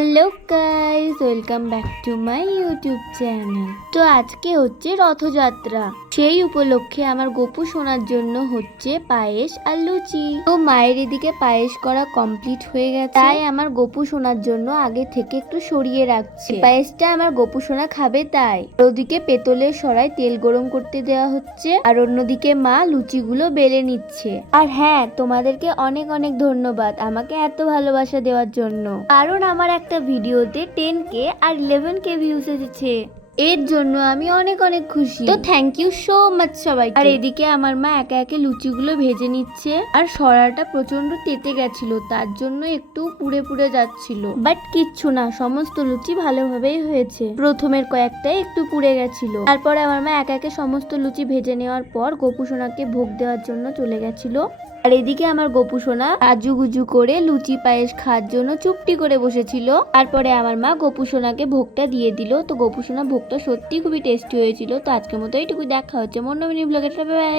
Hello guys, welcome back to my YouTube channel. তো আজকে হচ্ছে রথযাত্রা, সেই উপলক্ষে আমার গপু শোনার জন্য হচ্ছে পায়েস আর লুচি। তো মায়ের এদিকে পায়েস করা কমপ্লিট হয়ে গেছে, তাই আমার গপু শোনার জন্য আগে থেকে একটু সরিয়ে রাখছে। পায়েসটা আমার গপু সোনা খাবে তাই। ওদিকে পেতলের সরায় তেল গরম করতে দেওয়া হচ্ছে, আর অন্যদিকে মা লুচিগুলো বেলে নিচ্ছে। আর হ্যাঁ, তোমাদেরকে অনেক অনেক ধন্যবাদ আমাকে এত ভালোবাসা দেওয়ার জন্য, কারণ আমার একটা ভিডিওতে 10K আর 11K ভিউজ এসেছে। এর জন্য আমি অনেক অনেক খুশি। তো থ্যাংক ইউ সো মাচ সবাইকে। আর এদিকে আমার মা একে একে লুচিগুলো ভেজে নিচ্ছে, আর সরাটা প্রচন্ড তেতে গেছিল, তার জন্য একটু পুড়ে পুড়ে যাচ্ছিল, বাট কিচ্ছু না, সমস্ত লুচি ভালোভাবেই হয়েছে। প্রথমের কয়েকটাই একটু পুড়ে গেছিল। তারপরে আমার মা একে একে সমস্ত লুচি ভেজে নেওয়ার পর গপু সোনাকে ভোগ দেওয়ার জন্য চলে গেছিল। আর এদিকে আমার গপু সোনা আজুগুজু করে লুচি পায়েস খাওয়ার জন্য চুপটি করে বসেছিল। তারপরে আমার মা গপু সোনাকে ভোগটা দিয়ে দিল। তো গপু সোনা ভোগটা সত্যি খুবই টেস্টি হয়েছিল। তো আজকের মতো এইটুকু, দেখা হচ্ছে অন্য মিনি ব্লগে। বাই।